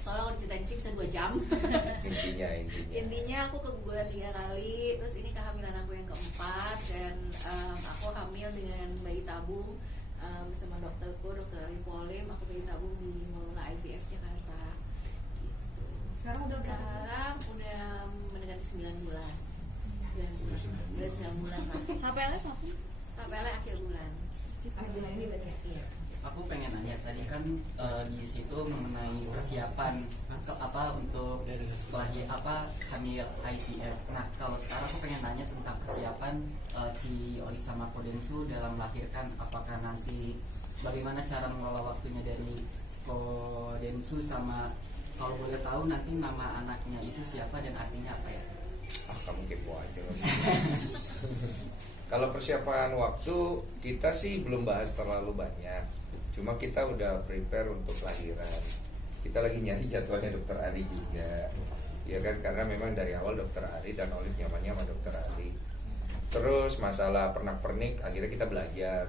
soalnya kalau diceritain sih bisa 2 jam. Intinya aku keguguran 3 kali, terus ini kehamilan aku yang keempat, dan aku hamil dengan bayi tabung bersama dokterku, dokter Hipolim. Aku bayi tabung di Maulana IVF Jakarta gitu. Sekarang udah mendekati 9 bulan. 9 bulan lah. HPL akhir bulan. akhir bulan ini berarti. Iya. Aku pengen nanya tadi kan di situ mengenai persiapan untuk hamil IVF. Nah, kalau sekarang aku pengen nanya tentang persiapan Ci Oli sama Kodensu dalam melahirkan. Apakah nanti bagaimana cara mengelola waktunya dari Kodensu, sama kalau boleh tahu nanti nama anaknya itu siapa dan artinya apa ya? Kamu kepo aja. Kalau persiapan waktu kita sih belum bahas terlalu banyak. Cuma kita udah prepare untuk lahiran. Kita lagi nyari jadwalnya dokter Ari juga, ya kan, karena memang dari awal dokter Ari dan Olive nyamannya sama dokter Ari. Terus masalah pernak-pernik akhirnya kita belajar.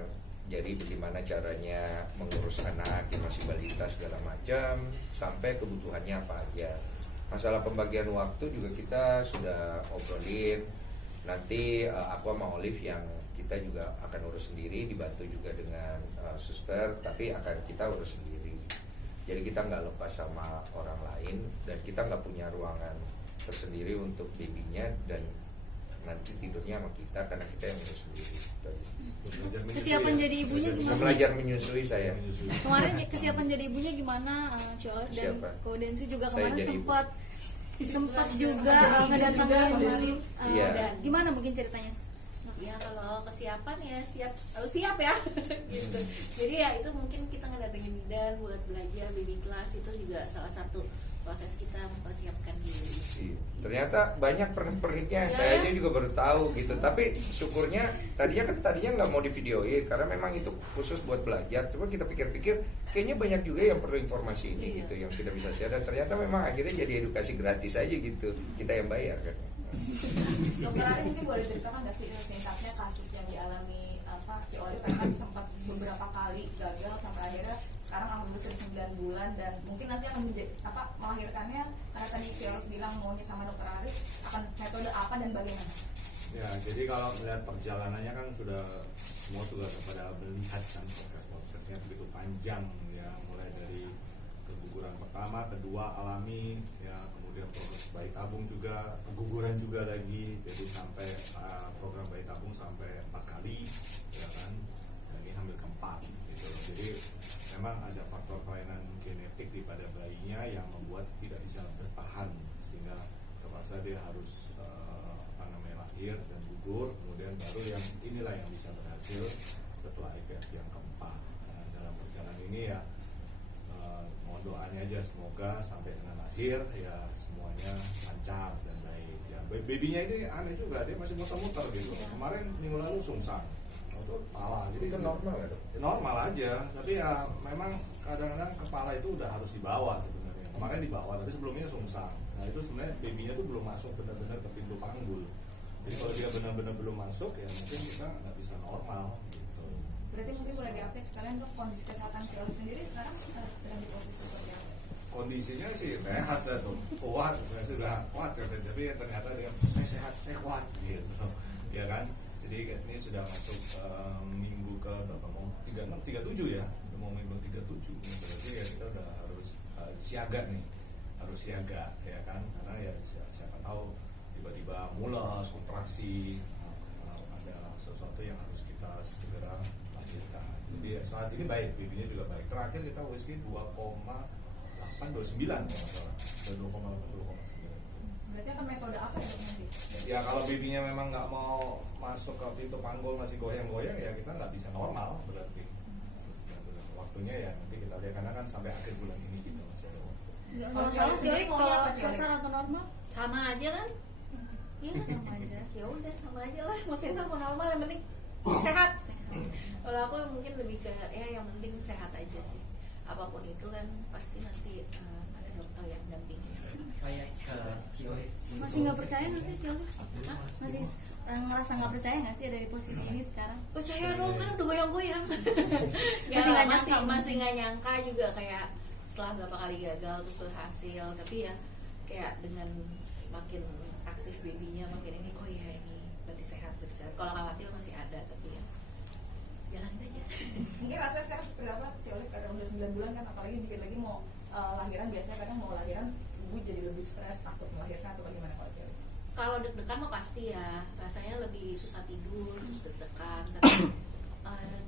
Jadi bagaimana caranya mengurus anak yang masih balita segala macam, sampai kebutuhannya apa aja. Masalah pembagian waktu juga kita sudah obrolin. Nanti aku sama Olive yang kita juga akan urus sendiri, dibantu juga dengan suster, tapi akan kita urus sendiri. Jadi kita nggak lepas sama orang lain, dan kita nggak punya ruangan tersendiri untuk babynya, dan nanti tidurnya sama kita karena kita yang urus sendiri. Kesiapan jadi ibunya Bisa gimana? belajar menyusui saya. Kemarin kesiapan jadi ibunya gimana, Ciol? Dan Kodensu juga Saya kemarin jadi sempat juga ngedatangin. Iya. Gimana mungkin ceritanya? Ya kalau kesiapan ya harus siap ya gitu. Jadi ya itu mungkin kita ngedatengin bidan buat belajar baby class, itu juga salah satu proses kita mempersiapkan diri. Iya. Ternyata banyak pernik-perniknya, Ya. saya aja juga baru tahu gitu. Tapi syukurnya tadinya nggak mau divideoin karena memang itu khusus buat belajar. Cuma kita pikir-pikir kayaknya banyak juga yang perlu informasi ini Iya. gitu, yang kita bisa share. Dan ternyata memang akhirnya jadi edukasi gratis aja gitu. Kita yang bayar kan. Dokter Ari mungkin boleh ceritakan nggak sih singkatnya kasus yang dialami Ci Oli, karena kan sempat beberapa kali gagal sampai akhirnya sekarang alhamdulillah sudah 9 bulan, dan mungkin nanti akan melahirkannya, karena tadi Ci Oli bilang maunya sama dokter Ari, akan metode apa dan bagaimana? Ya, jadi kalau melihat perjalanannya kan semua sudah pada melihat kan prosesnya begitu panjang ya, mulai dari keguguran pertama, kedua alami ya, kemudian proses bayi tabung juga, keguguran juga lagi, jadi sampai program bayi tabung sampai 4 kali ya kan, dan ini hamil keempat gitu. Jadi memang ada faktor kelainan genetik di pada bayinya yang membuat tidak bisa bertahan, sehingga terpaksa dia harus lahir dan gugur, kemudian baru yang inilah yang bisa berhasil setelah IVF yang keempat. Nah, dalam perjalanan ini ya mohon doanya aja semoga sampai dengan lahir ya semuanya lancar dan baik ya. Babynya ini aneh juga, dia masih muter-muter gitu. Kemarin minggu lalu sungsang, itu kepala, jadi Itu normal ya, Dok? normal aja, tapi ya memang kadang-kadang kepala itu udah harus dibawa sebenarnya. Kemarin dibawa, tapi sebelumnya sungsang. Nah itu sebenarnya babynya tuh belum masuk benar-benar ke pintu panggul. Jadi kalau dia benar-benar belum masuk ya mungkin kita nggak bisa normal gitu. Berarti mungkin boleh diupdate sekalian dok, kondisi kesehatan Ci Oli sendiri sekarang sedang di posisi seperti apa? Kondisinya sih sehat dah tuh, kuat, saya sudah kuat kan, tapi ternyata dia saya sehat, saya kuat gitu, ya kan. Jadi ini sudah masuk minggu ke berapa, mau 37 ya, mau minggu 37, berarti ya kita udah harus siaga nih, harus siaga ya kan, karena ya siapa tahu tiba-tiba mules, kontraksi, ada sesuatu yang harus kita segera lahirkan. Jadi saat ini baik, babynya juga baik. Terakhir kita USG 2,829 kalau nggak salah, 2,8 Berarti akan metode apa ya dok nanti? Ya kalau babynya memang nggak mau masuk ke pintu panggul, masih goyang-goyang ya kita nggak bisa normal berarti. Waktunya ya nanti kita lihat, karena kan sampai akhir bulan ini kita masih ada waktu. Nggak masalah sih kalau sesar atau normal. Sama aja kan? Iya Sama aja. ya udah sama aja lah, mau sehat mau normal, yang penting sehat. Kalau aku mungkin lebih ke ya yang penting sehat aja sih. Apapun itu kan pasti nanti ada dokter yang dampingin. Kayak ke Cioi. Masih nggak percaya nggak sih, Ciol? Masih ngerasa nggak percaya nggak sih ada di posisi ini sekarang? Percaya dong, kan udah goyang-goyang. Masih nggak nyangka. masih nggak nyangka juga, kayak setelah berapa kali gagal terus berhasil, tapi ya kayak dengan makin aktif babynya makin ini, oh ya ini berarti sehat. Kalau khawatir masih ada, tapi ya jalanin aja. Mungkin rasanya sekarang seperti apa Ciolik, karena udah 9 bulan kan, apalagi dikit lagi mau lahiran. Biasanya kadang mau lahiran ibu jadi lebih stres, takut melahirkan atau bagaimana kalau Ciolik? Kalau deg-degan mah pasti ya, rasanya lebih susah tidur, terus deg-degan, tapi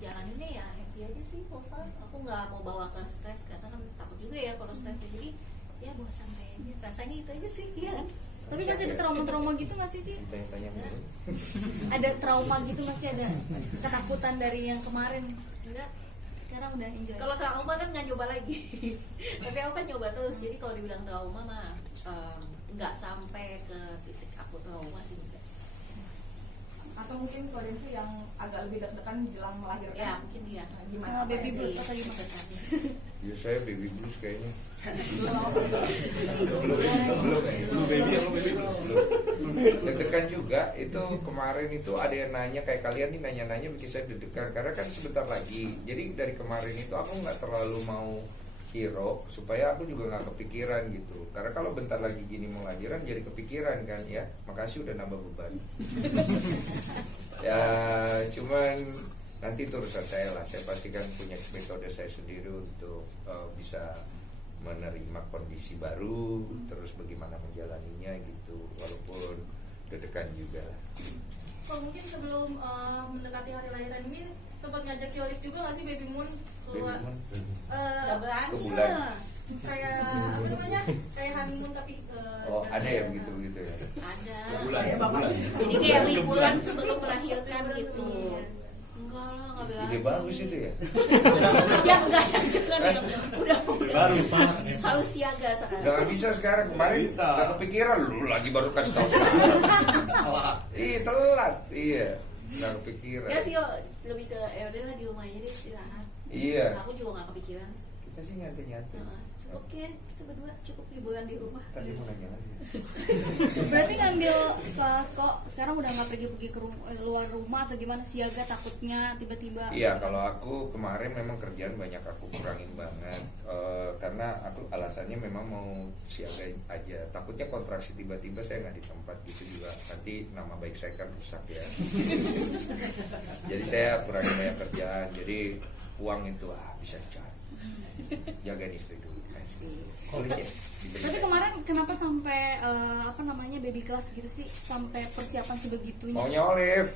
jalaninnya ya happy aja sih, Papa. Aku nggak mau bawa ke stres, karena kan takut juga ya kalau stres, jadi ya bawa santai aja, rasanya itu aja sih, iya kan? Tapi masih ada trauma-trauma gitu nggak sih, Ci? Tanya-tanya mulu. Ada trauma gitu masih, ada ketakutan dari yang kemarin? Enggak. Sekarang udah enjoy. Kalau trauma kan nggak nyoba lagi, tapi aku kan nyoba terus, jadi kalau dibilang trauma mah nggak sampai ke titik aku trauma sih, enggak. Atau mungkin kodensi yang agak lebih deg-degan jelang melahirkan? Ya mungkin iya. Nah, gimana baby Pak? blues atau gimana? Ya saya baby blues kayaknya. Lu baby apa baby blues? Deg-degan juga. Itu kemarin itu ada yang nanya, kayak kalian nih nanya-nanya bikin saya deg-degan, karena kan sebentar lagi. Jadi dari kemarin itu aku nggak terlalu mau hero, supaya aku juga nggak kepikiran gitu. Karena kalau bentar lagi gini mau lahiran jadi kepikiran kan ya. Makasih udah nambah beban. Ya cuman nanti itu urusan saya lah. Saya pastikan punya metode saya sendiri untuk bisa menerima kondisi baru, terus bagaimana menjalaninya gitu, walaupun deg-degan juga lah. Oh, mungkin sebelum mendekati hari lahiran ini sempat ngajak Ciolik juga nggak sih Baby Moon keluar? Baby Moon? Nggak berani. Ke bulan. Kayak apa namanya? Kayak honeymoon tapi Oh ada ya begitu ya. Ada. Bulan ya, bulan. Jadi kayak liburan sebelum melahirkan gitu. Enggak lah, nggak berani. Ide bagus itu ya. Ya enggak, jangan ya. Udah Baru harus siaga Udah sekarang. nggak bisa sekarang, kemarin Bisa. nggak kepikiran, lu lagi baru kasih tahu sekarang. Ih telat, iya nggak kepikiran. Ya sih, lebih ke ya udah lah di rumah aja deh istirahat. Iya. Aku juga nggak kepikiran. Kita sih nyantai-nyantai. Oke, kita berdua cukup liburan di rumah. Tadi mau nanya lagi. Berarti ngambil kelas kok sekarang udah nggak pergi-pergi ke luar rumah atau gimana, siaga takutnya tiba-tiba? Iya, kalau aku kemarin memang kerjaan banyak aku kurangin banget. Karena aku alasannya memang mau siaga aja. Takutnya kontraksi tiba-tiba saya nggak di tempat gitu juga. Nanti nama baik saya kan rusak ya. Jadi saya kurangin banyak kerjaan. Jadi uang itu bisa dicari. Jagain istri dulu. Polis ya. Tapi kemarin kenapa sampai baby class gitu sih, sampai persiapan sebegitunya? Maunya Olive,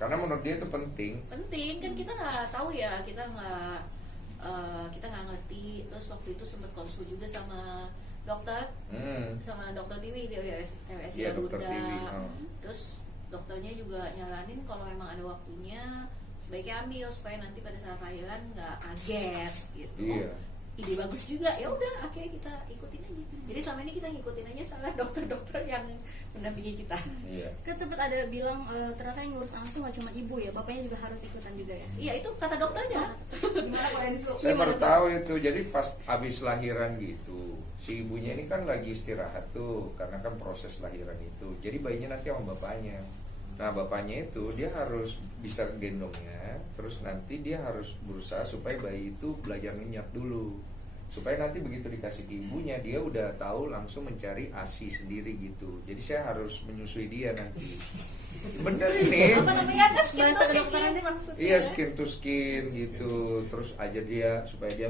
karena menurut dia itu penting. Penting kan, kita nggak tahu ya, kita nggak ngerti. Terus waktu itu sempat konsul juga sama dokter, sama dokter Tiwi di RSI Iya, dokter Bunda. Tiwi. Terus dokternya juga nyaranin kalau memang ada waktunya sebaiknya ambil supaya nanti pada saat lahiran nggak kaget gitu. Iya. Ide bagus juga, ya udah akhirnya kita ikutin aja. Jadi selama ini kita ngikutin aja sama dokter-dokter yang mendampingi kita. Iya. Kan sempat ada bilang ternyata yang ngurus anak tuh nggak cuma ibu ya, bapaknya juga harus ikutan juga ya. Iya, itu kata dokternya. Gimana kodensi? Saya baru tahu itu. Jadi pas habis lahiran gitu, si ibunya ini kan lagi istirahat tuh, karena kan proses lahiran itu. Jadi bayinya nanti sama bapaknya. Nah bapaknya itu dia harus bisa gendongnya, terus nanti dia harus berusaha supaya bayi itu belajar nyenyak dulu, supaya nanti begitu dikasih ke ibunya dia udah tahu langsung mencari ASI sendiri gitu. Jadi saya harus menyusui dia nanti. Bener ini. Apa namanya? Bahasa kedokteran deh maksudnya. Iya, skin to skin gitu. Terus aja dia supaya dia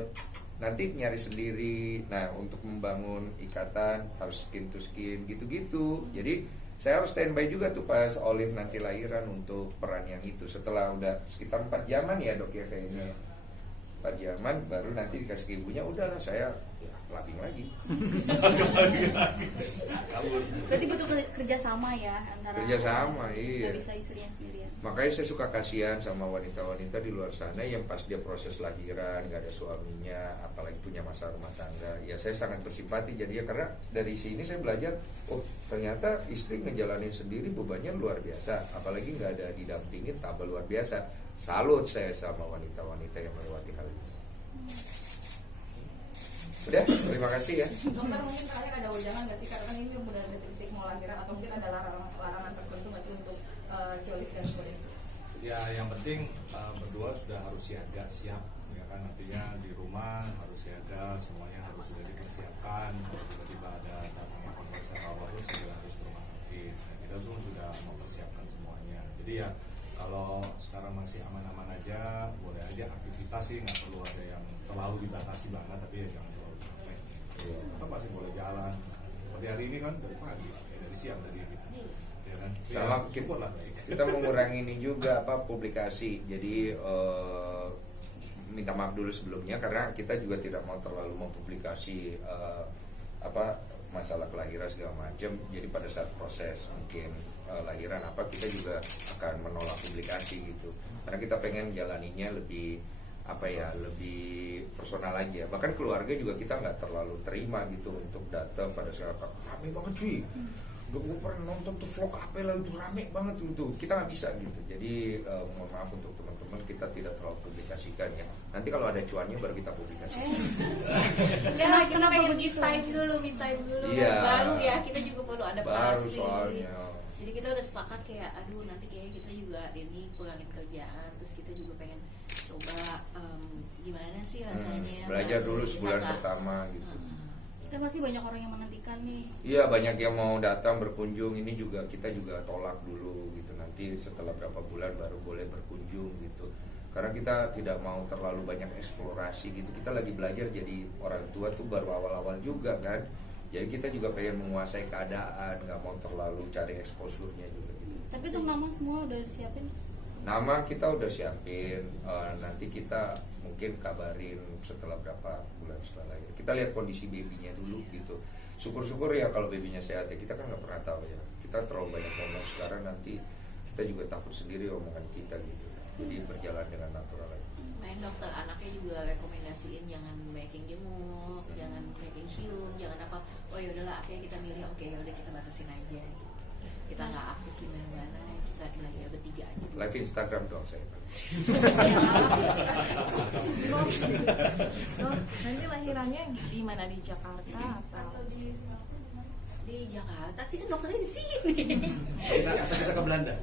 nanti nyari sendiri. Nah untuk membangun ikatan harus skin to skin gitu-gitu. Jadi saya harus standby juga tuh pas Olive nanti lahiran untuk peran yang itu. Setelah udah sekitar 4 jaman ya dok ya kayaknya. 4 jaman baru nanti dikasih ke ibunya, udahlah saya labing lagi. Berarti butuh kerja sama ya antara Kerja sama, iya. nggak bisa istrinya sendirian. Makanya saya suka kasihan sama wanita-wanita di luar sana yang pas dia proses lahiran nggak ada suaminya, apalagi punya masalah rumah tangga. Ya saya sangat bersimpati jadinya, karena dari sini saya belajar, oh ternyata istri ngejalanin sendiri bebannya luar biasa, apalagi nggak ada didampingin tambah luar biasa. Salut saya sama wanita-wanita yang melewati hal itu. Udah, terima kasih ya. Dokter, mungkin terakhir ada wejangan nggak sih, karena kan ini udah ada titik mau lahiran, atau mungkin ada larangan tertentu nggak sih untuk Ciolik dan kodensi? Ya yang penting berdua sudah harus siap, ya kan, artinya di rumah harus siaga, semuanya harus sudah dipersiapkan, kalau tiba-tiba ada datangnya pemeriksaan awal itu segera harus ke rumah sakit. Nah, kita semua sudah mempersiapkan semuanya. Jadi ya kalau sekarang masih aman-aman aja, boleh aja aktivitas sih, nggak perlu ada yang terlalu dibatasi banget, tapi ya jangan terlalu capek. Kita masih boleh jalan. Seperti hari ini kan dari pagi, dari siang dari kita. Ya kan? Sama Ya, syukurlah baik. kita mengurangi ini juga publikasi. Jadi minta maaf dulu sebelumnya karena kita juga tidak mau terlalu mempublikasi masalah kelahiran segala macam. Jadi pada saat proses mungkin lahiran kita juga akan menolak publikasi gitu. Karena kita pengen jalaninya lebih lebih personal aja. Bahkan keluarga juga kita nggak terlalu terima gitu untuk datang pada saat rame banget cuy. Gue pernah nonton tuh vlog apa lah itu rame banget itu, kita nggak bisa gitu. Jadi mohon maaf untuk teman-teman, kita tidak terlalu publikasikan ya. Nanti kalau ada cuannya baru kita publikasikan. Ya, kita Kenapa pengen begitu? me time dulu. Iya. Baru ya, kita juga perlu adaptasi. Baru soalnya. Jadi kita udah sepakat kayak, aduh nanti kayaknya kita juga ini kurangin kerjaan, terus kita juga pengen coba gimana sih rasanya. Belajar dulu sebulan Kita- pertama gitu. Kan pasti banyak orang yang menantikan nih. Iya, banyak yang mau datang berkunjung. Ini juga kita juga tolak dulu gitu. Nanti setelah berapa bulan baru boleh berkunjung gitu. Karena kita tidak mau terlalu banyak eksplorasi gitu. Kita lagi belajar jadi orang tua tuh baru awal-awal juga kan. Jadi kita juga pengen menguasai keadaan, nggak mau terlalu cari exposure-nya juga gitu. Tapi untuk nama semua udah disiapin. Nama kita udah siapin, nanti kita mungkin kabarin setelah berapa bulan setelah lahir. Kita lihat kondisi babynya dulu gitu. Syukur-syukur ya kalau babynya sehat ya, kita kan nggak pernah tahu ya. Kita terlalu banyak ngomong sekarang, nanti kita juga takut sendiri omongan kita gitu. Jadi berjalan dengan natural aja. Main dokter anaknya juga rekomendasiin jangan making jenguk, jangan making cium, jangan apa. Oh ya udahlah, akhirnya kita milih oke ya udah kita batasin aja. Kita nggak aktif di mana-mana, kita belajar bertiga aja. Live Instagram doang saya. Nanti lahirannya di mana, di Jakarta Atau di Singapura? Di Jakarta sih kan dokternya di sini. Kita ke Belanda.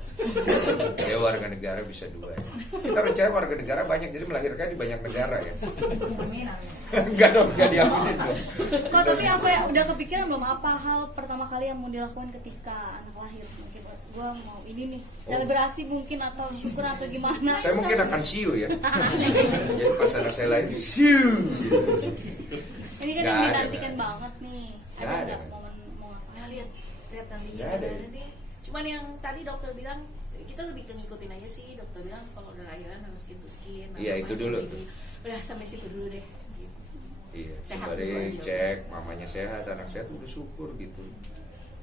Ya warga negara bisa dua ya. Kita percaya warga negara banyak, jadi melahirkan di banyak negara ya. Amin, amin. Enggak dong, enggak diaminin dong. Kok tapi apa ya udah kepikiran belum apa hal pertama kali yang mau dilakukan ketika anak lahir? Mungkin gua mau ini nih selebrasi mungkin atau syukur atau gimana? Saya mungkin akan siu ya. Jadi pas anak saya lahir siu. Ini kan Nggak yang ada, dinantikan nggak. banget nih. Nggak Ada ada. nggak momen mau Nah, ngapain? lihat nantinya Nggak ada gimana ya? nih. Cuman yang tadi dokter bilang kita lebih ke ngikutin aja sih. Dokter bilang kalau udah lahiran harus skin to skin. Iya, itu dulu tuh. Udah sampai situ dulu deh. Gitu. Iya, Sehat sembari dulu aja. cek mamanya sehat, anak sehat udah syukur gitu.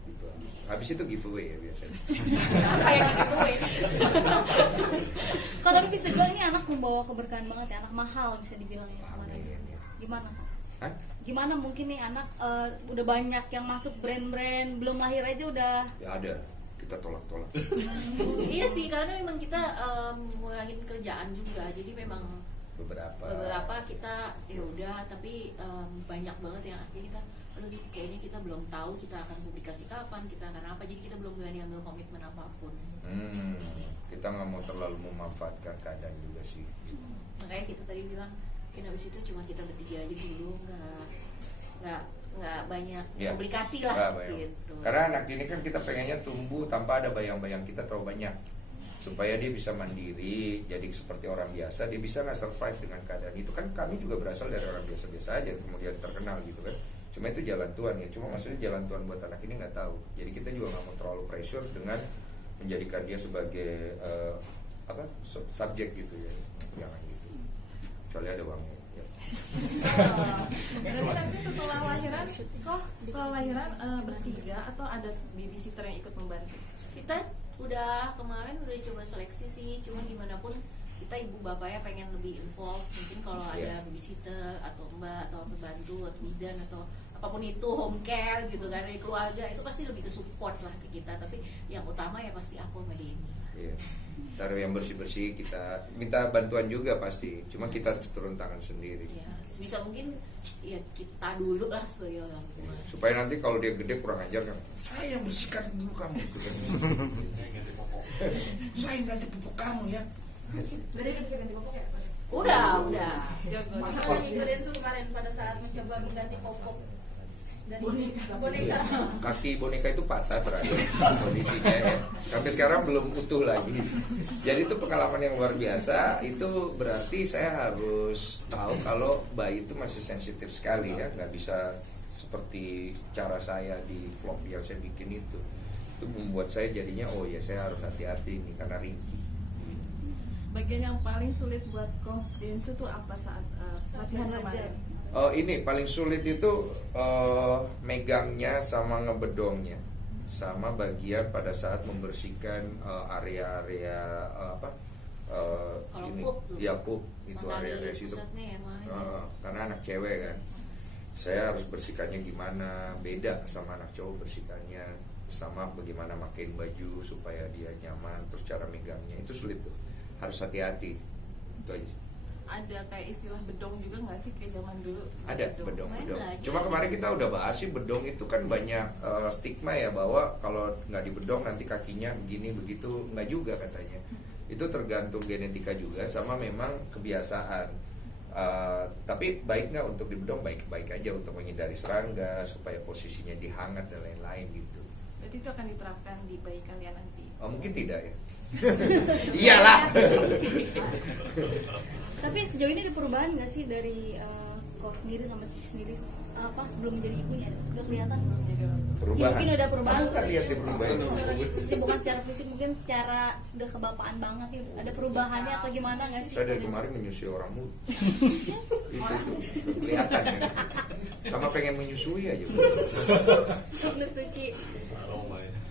Gitu. Habis itu giveaway ya biasanya. Apa yang giveaway? Kok tapi bisa dibilang ini anak membawa keberkahan banget ya, anak mahal bisa dibilang ya. kemarin. Amin, ya. Gimana? Hah? Gimana mungkin nih anak udah banyak yang masuk brand-brand belum lahir aja udah Ya ada, kita tolak-tolak. Iya sih, karena memang kita ngurangin kerjaan juga. Jadi memang beberapa kita ya udah, tapi banyak banget yang akhirnya kita aduh kayaknya kita belum tahu kita akan publikasi kapan, kita akan apa, jadi kita belum berani ambil komitmen apapun. Kita nggak mau terlalu memanfaatkan keadaan juga sih. Makanya kita tadi bilang mungkin habis itu cuma kita bertiga aja dulu, nggak banyak Ya, publikasi nggak lah banyak. gitu. Karena anak ini kan kita pengennya tumbuh tanpa ada bayang-bayang kita terlalu banyak, supaya dia bisa mandiri, jadi seperti orang biasa, dia bisa nggak survive dengan keadaan itu. Kan kami juga berasal dari orang biasa-biasa aja, kemudian terkenal gitu kan. Cuma itu jalan Tuhan ya, cuma maksudnya jalan Tuhan buat anak ini nggak tahu. Jadi kita juga nggak mau terlalu pressure dengan menjadikan dia sebagai subjek gitu ya, jangan gitu. Kecuali ada uangnya. Ya. Berarti nanti setelah lahiran bertiga atau ada babysitter yang ikut membantu? Kita kemarin udah coba seleksi sih, cuma gimana pun kita ibu bapaknya pengen lebih involved. Mungkin kalau ada babysitter atau mbak atau pembantu atau bidan atau apapun itu, home care gitu kan, dari keluarga itu pasti lebih ke support lah ke kita. Tapi yang utama ya pasti aku sama Denny. Iya. Ntar yang bersih-bersih kita minta bantuan juga pasti. Cuma kita turun tangan sendiri. Ya, sebisa mungkin ya kita dulu lah sebagai orang tua. Supaya nanti kalau dia gede kurang ajar kan. Saya yang bersihkan dulu kamu gitu kan. Saya ganti pupuk kamu ya. Berarti udah bisa ganti popok ya? Udah. Masa lagi ke Densu kemarin pada saat mencoba mengganti popok dan boneka. Kaki boneka itu patah terakhir kondisinya ya. Sampai sekarang belum utuh lagi. Jadi itu pengalaman yang luar biasa. Itu berarti saya harus tahu kalau bayi itu masih sensitif sekali ya, nggak bisa seperti cara saya di vlog yang saya bikin itu. Itu membuat saya jadinya oh ya saya harus hati-hati nih karena ringkih. Bagian yang paling sulit buat Ko Densu tuh apa saat latihan kemarin? Ini paling sulit itu megangnya sama ngebedongnya, sama bagian pada saat membersihkan area-area Kalau ini pup tuh. ya pup itu Mentali area-area situ. pusatnya ya, makanya. Karena anak cewek kan, saya harus bersihkannya gimana, beda sama anak cowok bersihkannya, sama bagaimana makain baju supaya dia nyaman, terus cara megangnya itu sulit tuh, harus hati-hati itu aja sih. Ada kayak istilah bedong juga nggak sih kayak zaman dulu? Ada bedong. Main belajar. Cuma kemarin kita udah bahas sih bedong itu kan banyak stigma ya bahwa kalau nggak dibedong nanti kakinya begini begitu, nggak juga katanya. Itu tergantung genetika juga sama memang kebiasaan. Tapi baik nggak untuk dibedong, baik-baik aja untuk menghindari serangga supaya posisinya dihangat dan lain-lain gitu. Berarti itu akan diterapkan di bayi kalian nanti. Mungkin tidak ya. Iyalah. Tapi sejauh ini ada perubahan nggak sih dari Ko sendiri sama Cici sendiri sebelum menjadi ibunya? Udah kelihatan belum sih? Perubahan. Mungkin udah perubahan. Kamu nggak lihat dia perubahan? Bukan secara fisik, mungkin secara udah kebapaan banget nih. Ada perubahannya atau gimana nggak sih? Saya dari kemarin menyusui orang mulu. itu kelihatan ya. Sama pengen menyusui aja. Lu tuh Ci.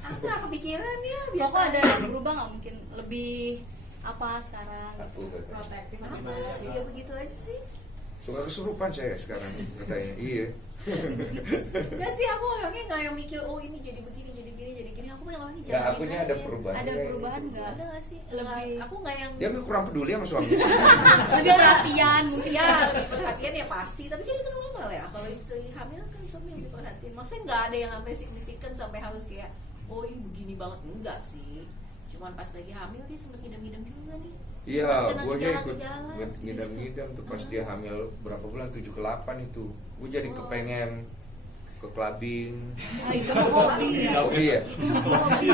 Aku nggak kepikiran ya. Kok ada berubah nggak mungkin lebih apa sekarang? Aku Protektif Apa? gimana? Ya begitu aja sih. suka kesurupan saya sekarang katanya. Iya. Enggak sih, aku orangnya nggak yang mikir oh ini jadi begini jadi gini. Aku yang orangnya Nggak, jalanin akunya aja. ada perubahan. Ada perubahan nggak? Ada nggak sih? Lebih- Aku nggak yang Dia kurang peduli sama suami. Lebih perhatian mungkin ya perhatian ya pasti, tapi kan itu normal ya. Kalau istri hamil kan suami lebih perhatian. Maksudnya nggak ada yang sampai signifikan sampai harus kayak oh ini begini banget, enggak sih. Cuman pas lagi hamil dia sempet ngidam-ngidam juga nih. Iya, Sempet gue kena ikut gejala-gejala. ngidam-ngidam tuh pas dia hamil berapa bulan, 7 ke 8 itu. Gue jadi kepengen ke clubbing. Ah, itu mah hobi. Hobi ya? Hobi.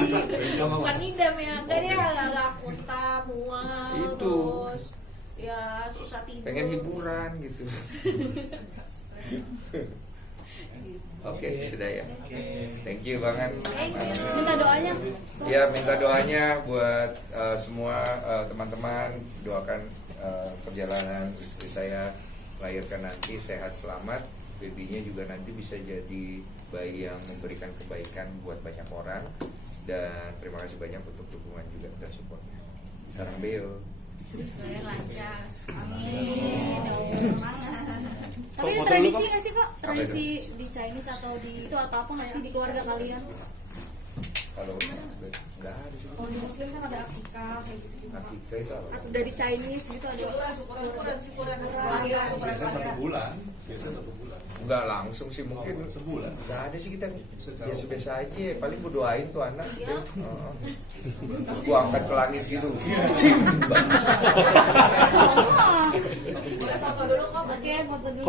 Bukan ngidam ya, enggak dia agak muntah, mual, Itu. terus ya susah tidur. Pengen hiburan gitu. Oke, sudah ya. Thank you banget. Minta doanya. Ya, minta doanya buat semua teman-teman, doakan perjalanan istri saya melahirkan nanti sehat selamat, babynya juga nanti bisa jadi bayi yang memberikan kebaikan buat banyak orang, dan terima kasih banyak untuk dukungan juga dan supportnya. Sarang Beo. Saya lancar. Amin. Ya Allah, semangat. Tapi ada tradisi nggak sih kok? Apa Tradisi di Chinese atau di itu atau apa nggak sih di keluarga kalian? Kalau nggak ada sih. Kalau di Muslim kan ada akikah kayak gitu juga. Akikah itu apa? Atau dari Chinese gitu ada? Syukuran Biasanya 1 bulan. Biasanya 1 bulan. Nggak langsung sih mungkin. Sebulan. Nggak ada sih, kita biasa-biasa aja. Paling gue doain tuh anak. Ya. Terus gue angkat ke langit gitu. Semua. Boleh foto dulu kok. Oke, foto dulu.